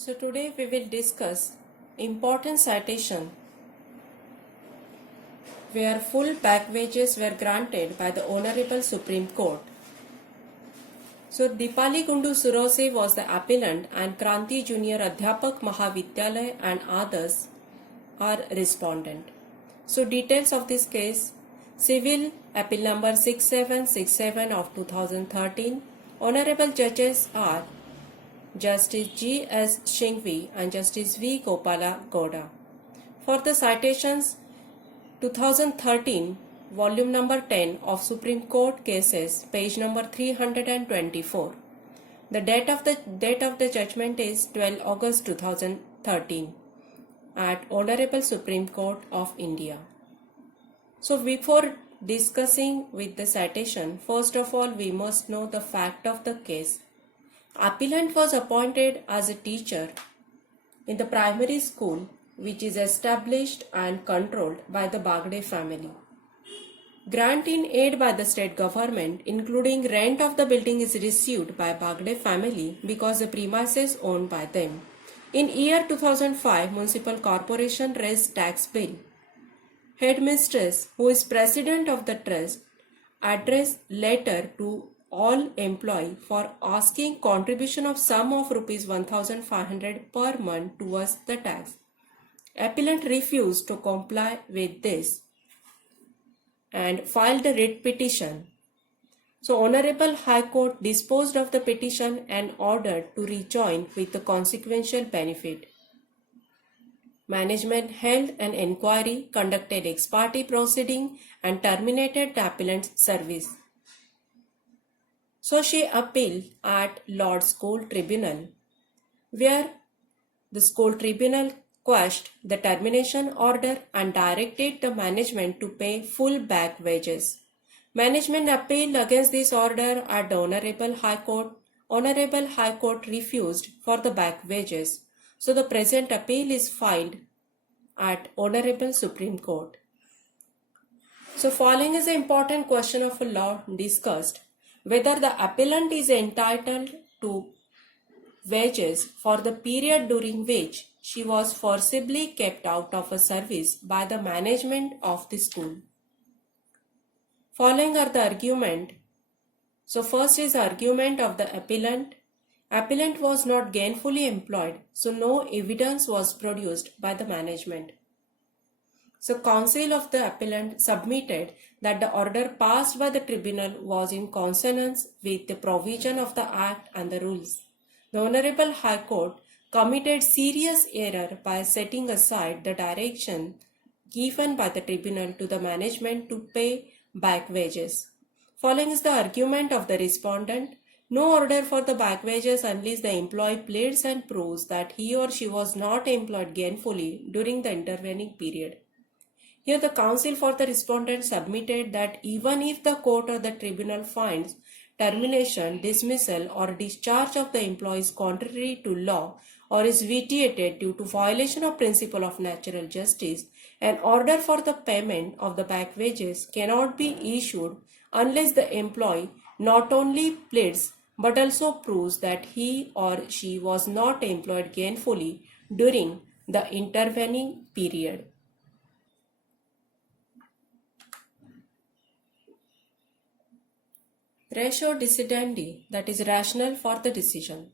So today we will discuss important citation where full back wages were granted by the Honorable Supreme Court. So Dipali Gundu Surose was the appellant and Kranti Junior Adhyapak Mahavidyalaya and others are respondent. So details of this case: Civil Appeal number 6767 of 2013. Honorable judges are Justice G. S. Shingvi and Justice V. Gopala Gowda. For the citations, 2013, volume number 10 of Supreme Court cases, page number 324. The date of the judgment is 12 August 2013 at Honorable Supreme Court of India. So before discussing with the citation, first of all we must know the fact of the case. Appellant was appointed as a teacher in the primary school which is established and controlled by the Bagde family. Grant in aid by the state government, including rent of the building, is received by Bagde family because the premises owned by them. In year 2005, Municipal Corporation raised tax bill. Headmistress, who is president of the trust, addressed letter to all employee for asking contribution of sum of rupees 1,500 per month towards the tax. Appellant refused to comply with this and filed a writ petition. So Honorable High Court disposed of the petition and ordered to rejoin with the consequential benefit. Management held an inquiry, conducted ex parte proceeding and terminated the appellant's service. So she appealed at Lord School Tribunal, where the school tribunal quashed the termination order and directed the management to pay full back wages. Management appealed against this order at the Honorable High Court. Honorable High Court refused for the back wages. So the present appeal is filed at Honorable Supreme Court. So following is an important question of a law discussed: whether the appellant is entitled to wages for the period during which she was forcibly kept out of a service by the management of the school. Following are the argument. So first is argument of the appellant. Appellant was not gainfully employed, so no evidence was produced by the management. So counsel of the appellant submitted that the order passed by the tribunal was in consonance with the provision of the Act and the rules. The Honorable High Court committed serious error by setting aside the direction given by the tribunal to the management to pay back wages. Following is the argument of the respondent. No order for the back wages unless the employee pleads and proves that he or she was not employed gainfully during the intervening period. Here the counsel for the respondent submitted that even if the court or the tribunal finds termination, dismissal or discharge of the employee is contrary to law or is vitiated due to violation of principle of natural justice, an order for the payment of the back wages cannot be issued unless the employee not only pleads but also proves that he or she was not employed gainfully during the intervening period. Ratio decidendi, that is rational for the decision.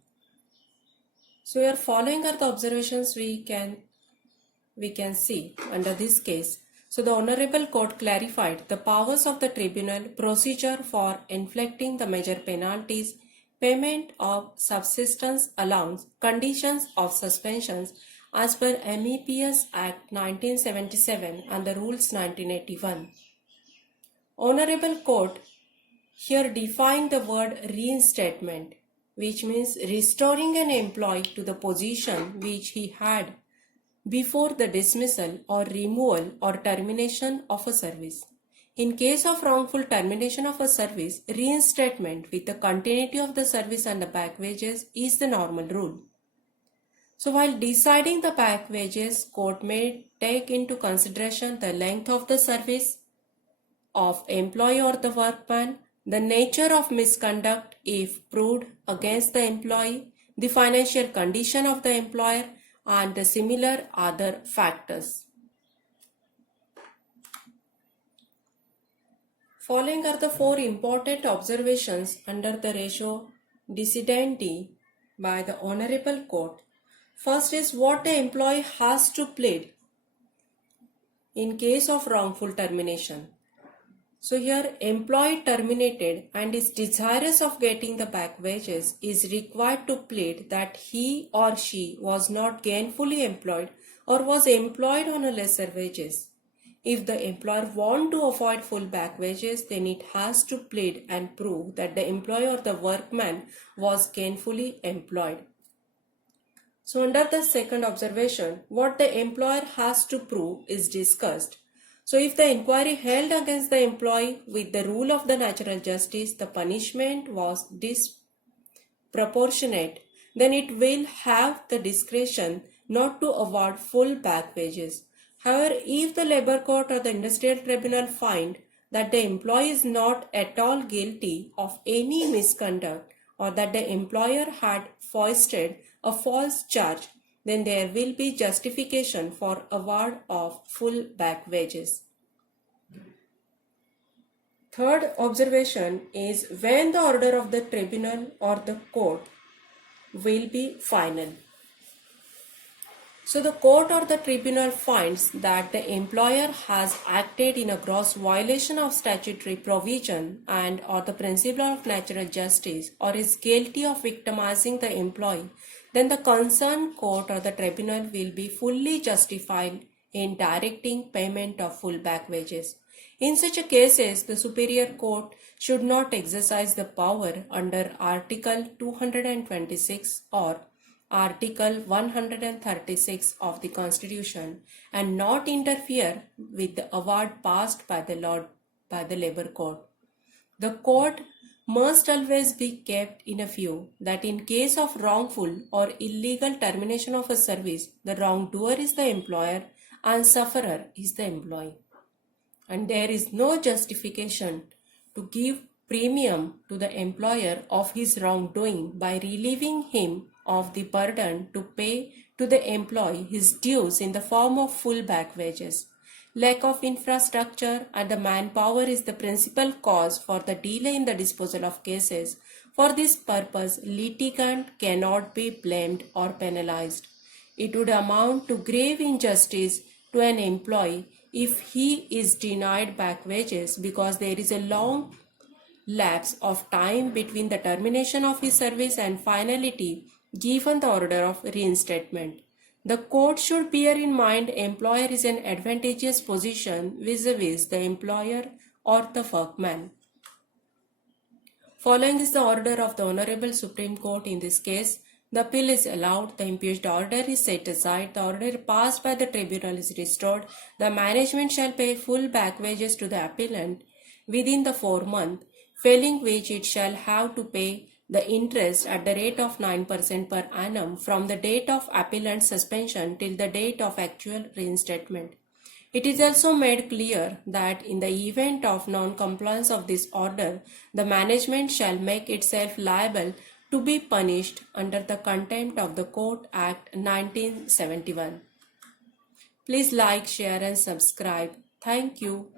So here following are the observations we can see under this case. So the Honorable Court clarified the powers of the tribunal, procedure for inflicting the major penalties, payment of subsistence allowance, conditions of suspensions as per MEPS Act 1977 and the Rules 1981. Honorable Court here defined the word reinstatement, which means restoring an employee to the position which he had before the dismissal or removal or termination of a service. In case of wrongful termination of a service, reinstatement with the continuity of the service and the back wages is the normal rule. So while deciding the back wages, court may take into consideration the length of the service of employee or the workman, the nature of misconduct if proved against the employee, the financial condition of the employer, and the similar other factors. Following are the four important observations under the ratio decidendi by the Honorable Court. First is what the employee has to plead in case of wrongful termination. So here employee terminated and is desirous of getting the back wages is required to plead that he or she was not gainfully employed or was employed on a lesser wages. If the employer wants to avoid full back wages, then it has to plead and prove that the employee or the workman was gainfully employed. So under the second observation, what the employer has to prove is discussed. So if the inquiry held against the employee with the rule of the natural justice, the punishment was disproportionate, then it will have the discretion not to award full back wages. However, if the labor court or the industrial tribunal find that the employee is not at all guilty of any misconduct or that the employer had foisted a false charge, then there will be justification for award of full back wages. Third observation is when the order of the tribunal or the court will be final. So the court or the tribunal finds that the employer has acted in a gross violation of statutory provision and or the principle of natural justice or is guilty of victimizing the employee, then the concerned court or the tribunal will be fully justified in directing payment of full back wages. In such cases, the superior court should not exercise the power under Article 226 or Article 136 of the Constitution and not interfere with the award passed by the labor court. The court must always be kept in a view that in case of wrongful or illegal termination of a service, the wrongdoer is the employer and sufferer is the employee. And there is no justification to give premium to the employer of his wrongdoing by relieving him of the burden to pay to the employee his dues in the form of full back wages. Lack of infrastructure and the manpower is the principal cause for the delay in the disposal of cases. For this purpose, litigant cannot be blamed or penalized. It would amount to grave injustice to an employee if he is denied back wages because there is a long lapse of time between the termination of his service and finality given the order of reinstatement. The court should bear in mind employer is in advantageous position vis-a-vis the employer or the workman. Following is the order of the Honorable Supreme Court in this case. The appeal is allowed, the impeached order is set aside, the order passed by the tribunal is restored, the management shall pay full back wages to the appellant within the 4 months, failing which it shall have to pay the interest at the rate of 9% per annum from the date of appellant's suspension till the date of actual reinstatement. It is also made clear that in the event of non-compliance of this order, the management shall make itself liable to be punished under the Contempt of the Court Act 1971. Please like, share and subscribe. Thank you.